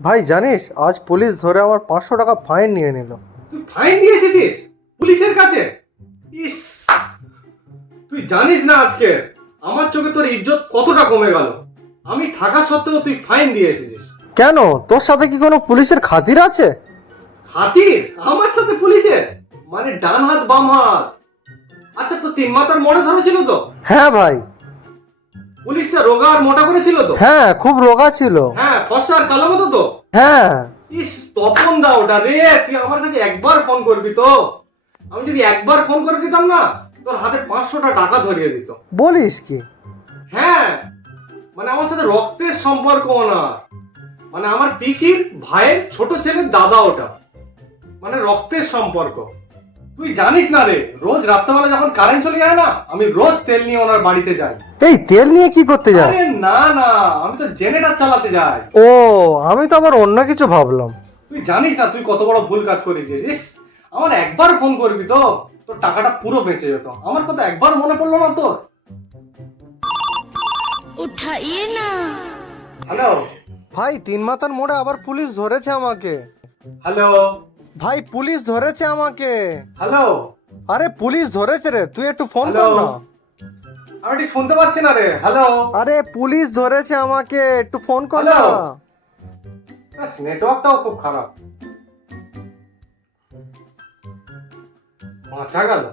ভাই জানিস আজ পুলিশ ধরে আমার 500 টাকা ফাইন নিয়ে নিল। তুই ফাইন দিয়ে এসেছিস পুলিশের কাছে? ইস, তুই জানিস না আজকে আমার চোখে তোর ইজ্জত কতটা কমে গেল। আমি থাকা সত্ত্বেও তুই ফাইন দিয়ে এসেছিস। কেন, তোর সাথে কি কোনো পুলিশের খাতির আছে? খাতির আমার সাথে পুলিশের? মানে ডান হাত বাম হাত। আচ্ছা, তো তিন মাথার মোড়ে ধরেছিল তো? হ্যাঁ ভাই। পুলিশটা রোগা আর মোটা করে ছিল তো? হ্যাঁ, খুব রোগা ছিল। হ্যাঁ, ফর্সা আর কালো মতো তো? হ্যাঁ। ইস, তপন দা ওটা রে। তুই আমার কাছে একবার ফোন করবি তো? আমি যদি একবার ফোন করে দিতাম না, তোর হাতে 500টা টাকা ধরিয়ে দিত। বলিস কি? হ্যাঁ, মানে আমার সাথে রক্তের সম্পর্ক না, মানে আমার পিসির ভাইয়ের ছোট ছেলের দাদা ওটা, মানে রক্তের সম্পর্ক। তুই জানিস না রে, রোজ রাত্রেবেলা যখন কারেন্ট চলে যায় না, আমি রোজ তেল নিয়ে ওনার বাড়িতে যাই। এই তেল নিয়ে কি করতে যাও? আরে না না, আমি তো জেনারেটর চালাতে যাই। ও, আমি তো আবার অন্য কিছু ভাবলাম। তুই জানিস না তুই কত বড় ভুল কাজ করেছিস। ইস, আমার একবার ফোন করবি তো তোর টাকাটা পুরো বেঁচে যেত। আমার কথা একবার মনে পড়লো না তোর? उठाइए ना। হ্যালো ভাই, তিন মাথার মোড়ে আবার পুলিশ ধরেছে আমাকে। হ্যালো ভাই, পুলিশ ধরেছে আমাকে। হ্যালো আরে পুলিশ ধরেছে রে, তুই একটু ফোন কর হ্যালো, না। আমি ঠিক শুনতে পাচ্ছি না রে। হ্যালো, আরে পুলিশ ধরেছে আমাকে, একটু ফোন কর না। হ্যালো। নেটওয়ার্কটাও খুব খারাপ। বাঁচা গেল।